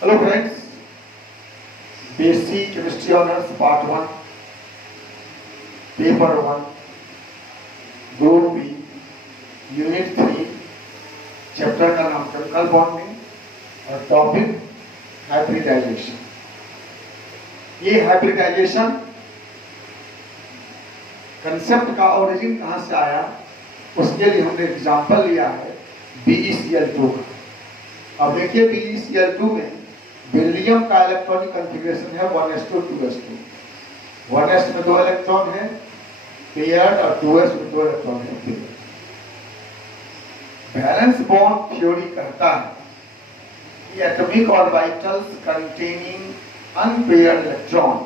Hello friends, basic chemistry honours part 1 paper 1 group B unit 3 chapter का नाम chemical bonding और topic hybridisation. ये hybridisation concept का origin कहाँ से आया, उसके लिए हमने एग्जांपल लिया है BeCl2 का। अब देखिए BeCl2 में बेरिलियम का इलेक्ट्रॉनिक कॉन्फ़िगरेशन है 1s2 2s2। 1s में 2 इलेक्ट्रॉन है पेयर्ड और 2s में 2 इलेक्ट्रॉन है पेयर्ड। बैलेंस बॉन्ड थ्योरी कहता है कि atomic orbitals containing unpaired electron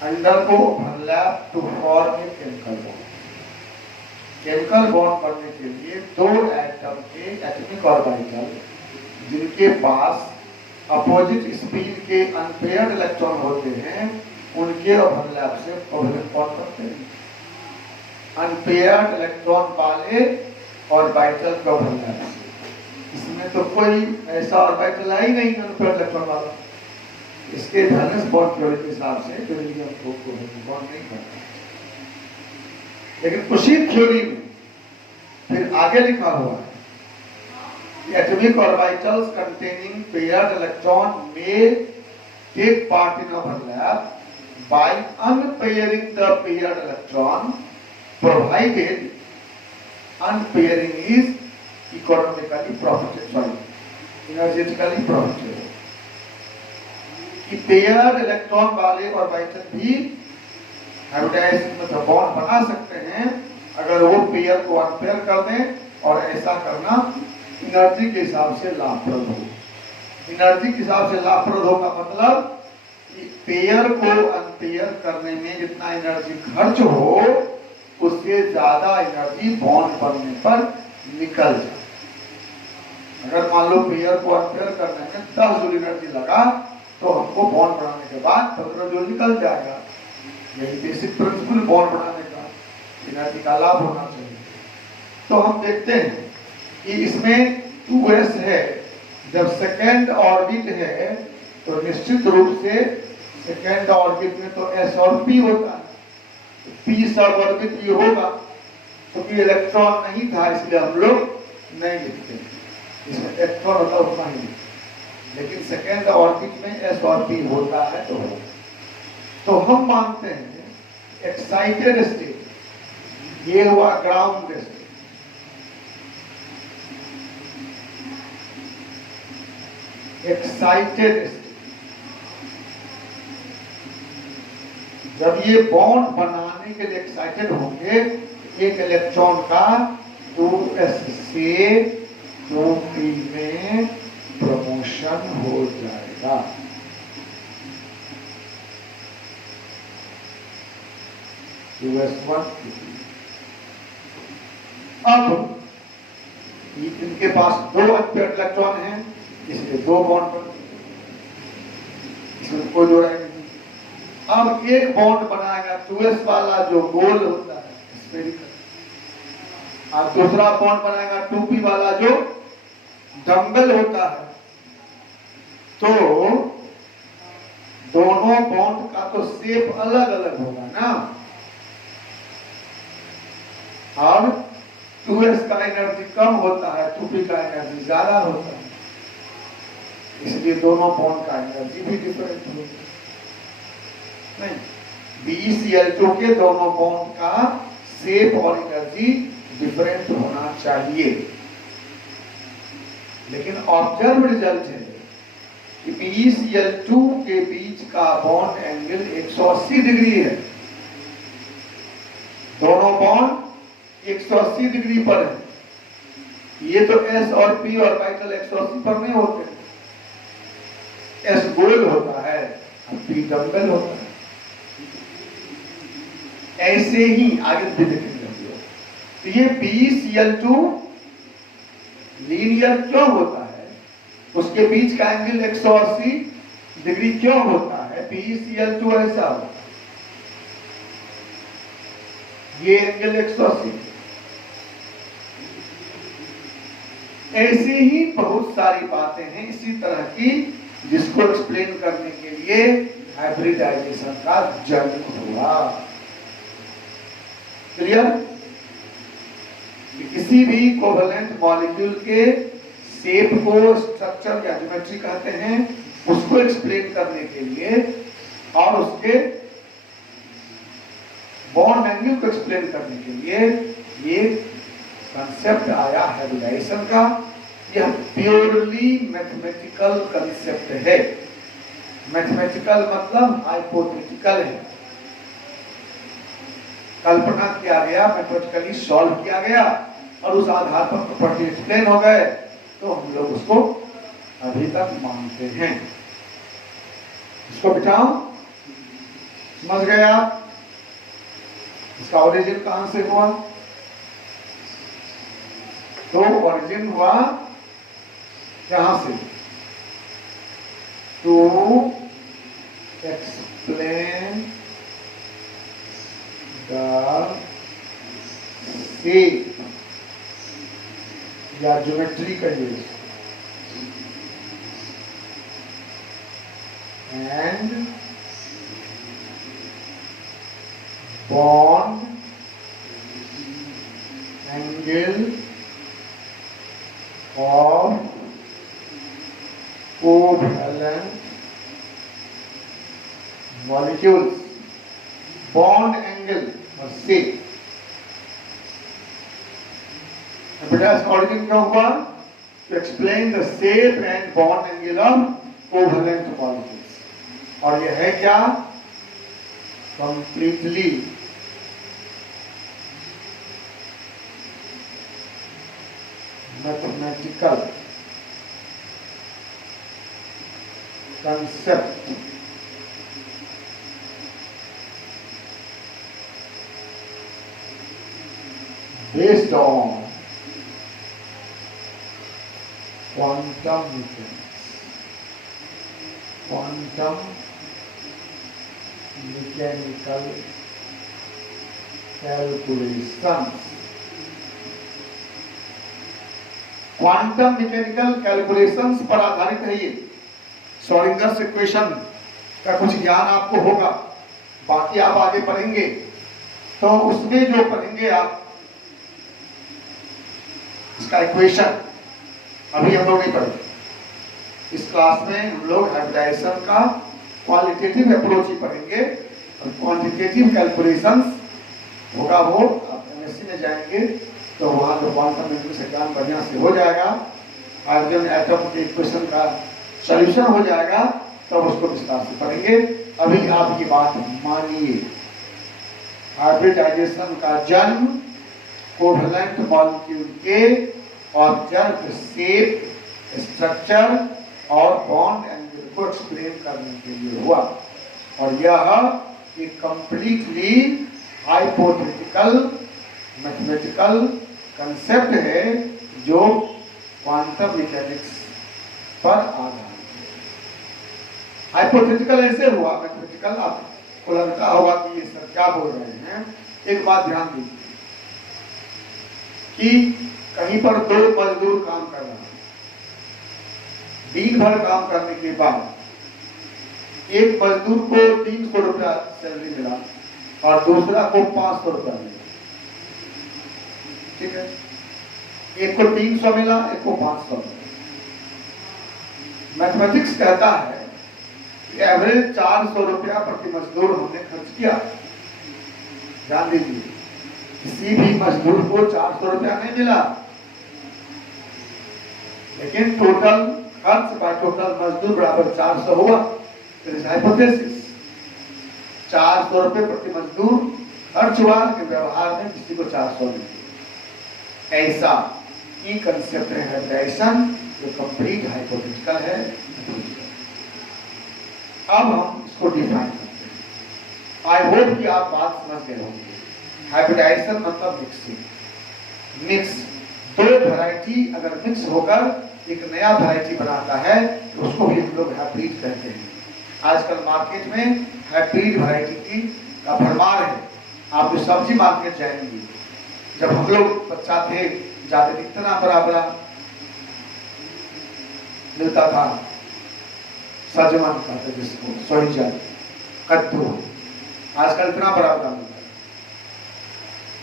undergo overlap to form a chemical bond। Chemical bond करने के लिए दो एटम के एटॉमिक ऑर्बिटल जिनके पास अपोजिट स्पिन के अनपेयर्ड इलेक्ट्रॉन होते हैं उनके ओवरलैप से कोवैलेंट बॉन्ड करते हैं। अनपेयर्ड इलेक्ट्रॉन वाले ऑर्बिटल के ओवरलैप से, इसमें तो कोई ऐसा ऑर्बिटल है ही नहीं अनपेयर्ड इलेक्ट्रॉन वाला। इसके बैलेंस बॉन्ड थ्योरी के हिसाब से बेरिलियम को कोवैलेंट बॉन्ड नहीं करता। लेकिन उसी थ्योरी में फिर आगे लिखा हुआ है atomic orbitals containing paired electron may take part in overlap by unpairing the paired electron provided unpairing is economically profitable, energetically profitable। कि पेयर्ड इलेक्ट्रॉन वाले ऑर्बिटल भी हाइब्रिडाइजेशन में बॉन्ड बना सकते हैं अगर वो पेयर को अनपेयर कर दें, और ऐसा करना एनर्जी के हिसाब से लाभप्रद हो। एनर्जी के हिसाब से लाभप्रद हो का मतलब कि पेयर को अनपेयर करने में जितना एनर्जी खर्च हो उससे ज्यादा एनर्जी बॉन्ड बनने पर निकल जाए। अगर मान लो पेयर को अनपेयर करने में 10 जूल एनर्जी लगा तो हमको बॉन्ड बनाने के बाद 15 जूल निकल जाएगा। यही बेसिक प्रिंसिपल बॉन्ड बनाने का, एनर्जी का लाभ होना चाहिए। तो हम देखते हैं कि इसमें 2s है, जब सेकेंड ऑर्बिट है तो निश्चित रूप से सेकेंड ऑर्बिट में तो s और p होता है, p सब ऑर्बिट भी होगा। तो p इलेक्ट्रॉन नहीं था इसलिए हम लोग नहीं लिखते, इसमें इलेक्ट्रॉन होता उतना ही, लेकिन सेकेंड ऑर्बिट में s और p होता है। तो हम मानते हैं एक्साइटेड स्टेट, ये हुआ ग्राउंड स्टेट। एक्साइटेड स्टेट जब ये बॉन्ड बनाने के लिए एक्साइटेड होंगे, एक इलेक्ट्रॉन का 2s से 2p में प्रमोशन हो जाएगा। अब इनके पास 2 अनपेयर्ड इलेक्ट्रॉन हैं, इसलिए 2 बॉन्ड बन, इसमें कोई जोड़ा नहीं। अब एक बॉन्ड बनाएगा 2s वाला जो गोल होता है स्फेरिकल, और दूसरा बॉन्ड बनाएगा 2p वाला जो डंबल होता है। तो दोनों बॉन्ड का तो शेप अलग अलग होगा ना। अब 2s का एनर्जी कम होता है, 2p का एनर्जी ज्यादा होता है, इसलिए दोनों बॉन्ड का एनर्जी भी डिफरेंट होगा। नहीं, BeCl2 के दोनों बॉन्ड का शेप और एनर्जी डिफरेंट होना चाहिए। लेकिन ऑब्जर्व रिजल्ट है कि BeCl2 के बीच का बॉन्ड एंगल 180 डिग्री है। दोनों बॉन्ड 180 डिग्री पर है। ये तो s और p ऑर्बिटल 180 पर नहीं होते, s गोल होता है और p डंबल होता है। ऐसे ही आगे भी देखेंगे। तो ये BeCl2 लीनियर क्यों होता है, उसके बीच का एंगल 180 डिग्री क्यों होता है, BeCl2 ऐसा होता है, ये एंगल 180। ऐसे ही बहुत सारी बातें हैं इसी तरह की जिसको एक्सप्लेन करने के लिए हाइब्रिडाइजेशन का जन्म हुआ। क्लियर? किसी भी कोवेलेंट मॉलिक्यूल के शेप को स्ट्रक्चर या ज्योमेट्री कहते हैं, उसको एक्सप्लेन करने के लिए और उसके बॉन्ड एंगल को एक्सप्लेन करने के लिए ये कंसेप्ट आया हाइब्रिडाइजेशन का। यह प्योरली मैथमेटिकल कंसेप्ट है। मैथमेटिकल मतलब हाइपोथेटिकल है, कल्पना किया गया, मैथमेटिकली सॉल्व किया गया और उस आधार पर प्रॉपर्टी एक्सप्लेन हो गए, तो हम लोग उसको अभी तक मानते हैं। इसको बिठाओ, समझ गए आप? इसका ओरिजिन कहां से हुआ? तो ओरिजिन हुआ यहां से, टू एक्सप्लेन द शेप या ज्योमेट्री का यूज एंड बॉन्ड एंगल और कोवैलेंट मॉलिक्यूल्स, बॉन्ड एंगल और शेप। बेटा इसका ऑरिजिन क्या हुआ? To explain the shape and bond angle of covalent molecules. और यह है क्या? Completely mathematical concept based on quantum mechanics, quantum mechanical calculations, quantum mechanical calculations पर आधारित है ये। श्रोडिंगर्स इक्वेशन का कुछ ज्ञान आपको होगा, बाकी आप आगे पढ़ेंगे तो उसमें जो पढ़ेंगे आप इसका इक्वेशन अभी हम लोग नहीं पढ़ेंगे। इस क्लास में हम लोग हाइब्रिडाइजेशन का क्वालिटेटिव अप्रोच ही पढ़ेंगे और क्वांटिटेटिव कैलकुलेशंस होगा वो आप एमएससी में जाएंगे तो वहां तो क्वांटम मैकेनिक्स से काम बढ़िया से हो जाएगा, हाइड्रोजन एटम के इक्वेशन का सॉल्यूशन हो जाएगा, तब उसको विस्तार से पढ़ेंगे। अभी आपकी बात मानिए, हाइब्रिडाइजेशन का जन्म कोवेलेंट मॉलिक्यूल के ऑब्जेक्ट शेप, स्ट्रक्चर और बॉन्ड एंगल को एक्सप्लेन करने के लिए हुआ। और यह एक कंप्लीटली हाइपोथेटिकल मैथमेटिकल कंसेप्ट है जो क्वांटम मैकेनिक्स पर आधारित है। हाइपोथेटिकल ऐसे हुआ, मैथमेटिकल आपको लगता होगा कि ये सर क्या बोल रहे हैं। एक बात ध्यान दीजिए कि कहीं पर दो मजदूर काम कर रहे हैं, दिन भर काम करने के बाद एक मजदूर को 300 रुपया सैलरी मिला और दूसरा को 500 रुपया मिला, ठीक है। एक को 300 मिला, एक को 500 मिला। मैथमेटिक्स कहता है कि एवरेज 400 रुपया प्रति मजदूर हमने खर्च किया। ध्यान दीजिए, किसी भी मजदूर को 400 रुपया नहीं मिला, लेकिन टोटल खर्च बाय टोटल मजदूर बराबर 400 हुआ। हाइपोथेसिस 400 रुपये प्रति मजदूर खर्च हुआ कि व्यवहार में किसी को 400 मिले। ऐसा ई कंसेप्ट है हाइब्रिडाइजेशन जो कंप्लीट हाइपोथेटिकल है। अब हम इसको डिफाइन करते हैं। आई होप कि आप बात समझ गए होंगे। हाइब्रिडाइजेशन मतलब मिक्सिंग। मिक्स दो वैरायटी अगर मिक्स होकर एक नया वैरायटी बनाता है तो उसको भी हम लोग हाइब्रिड कहते हैं। आजकल मार्केट में हाइब्रिड वैरायटी की का भरमार है। आप जो सब्जी मार्केट जाएंगे, जब हम लोग बच्चा थे जाते इतना बड़ा बड़ा मिलता था, सजमन कहते जिसको, सोहिजन, कद्दू। आजकल इतना बड़ा बड़ा मिलता है,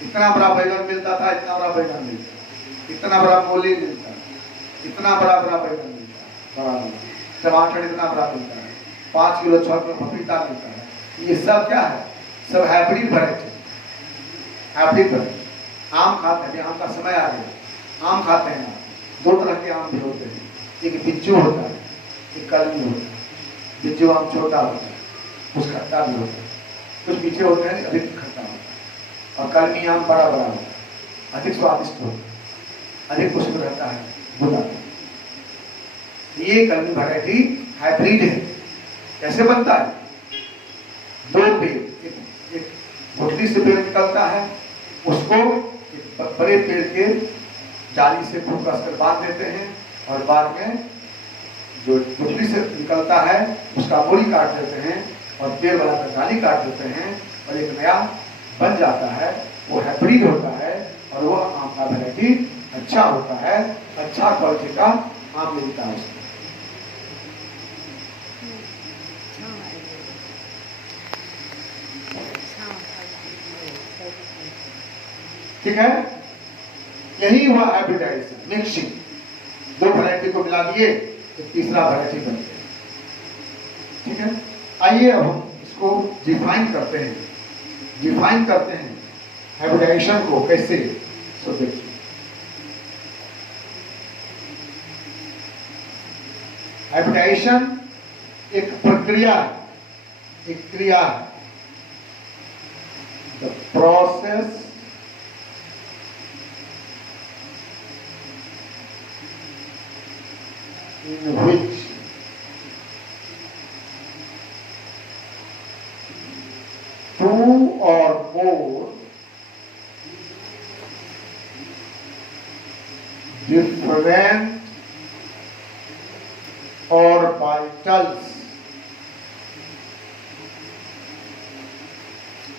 इतना बड़ा बैगन मिलता था, इतना बड़ा बैगन मिलता है, इतना बड़ा मूली मिलता है, इतना बड़ा बड़ा बैगन मिलता है, बड़ा बड़ा टमाटर इतना बड़ा मिलता है, 5 किलो 6 किलो पपीता मिलता है। ये सब क्या है? सब हाइब्रिड वैरायटी, हाइब्रिड वैरायटी। आम खाते हैं, आम का समय आ गया, आम खाते हैं। 2 तरह के आम भी होते हैं, एक बिज्जू होता है, एक कलमी होता है। बिज्जू आम छोटा होता है, कुछ खट्टा भी होता है, कुछ मीठे होते हैं, अधिक खट्टा होता है। और कलमी आम बड़ा बड़ा होता है, अधिक स्वादिष्ट होता है, अधिक उसमें रहता है गुदा। ये कलमी वैरायटी हाइब्रिड है। कैसे बनता है? 2 पेड़, एक गुठली से पेड़ निकलता है, उसको एक बड़े पेड़ के जाली से खूब कसकर बांध देते हैं, और बाद में जो गुठली से निकलता है उसका मूड़ी काट देते हैं, और पेड़ वाला का जाली काट देते हैं, और एक नया बन जाता है। वो हाइब्रिड होता है, और वो आम का वैरायटी अच्छा होता है, अच्छा क्वालिटी का आम मिलता है उसको। ठीक है, यही हुआ हाइब्रिडाइजेशन, मिक्सिंग। 2 वैरायटी को मिला दिए तो तीसरा वैरायटी बन गया। ठीक है, आइए अब हम इसको डिफाइन करते हैं, हाइब्रिडाइजेशन को कैसे। तो देखिए, हाइब्रिडाइजेशन एक प्रक्रिया है, एक क्रिया है। The process in which two or more different orbitals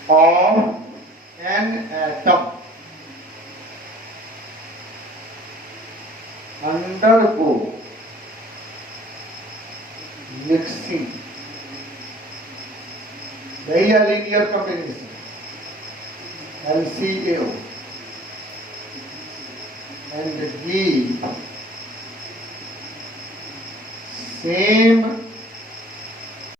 of an atom undergo mixing, यही है linear combination, LCAO, and give same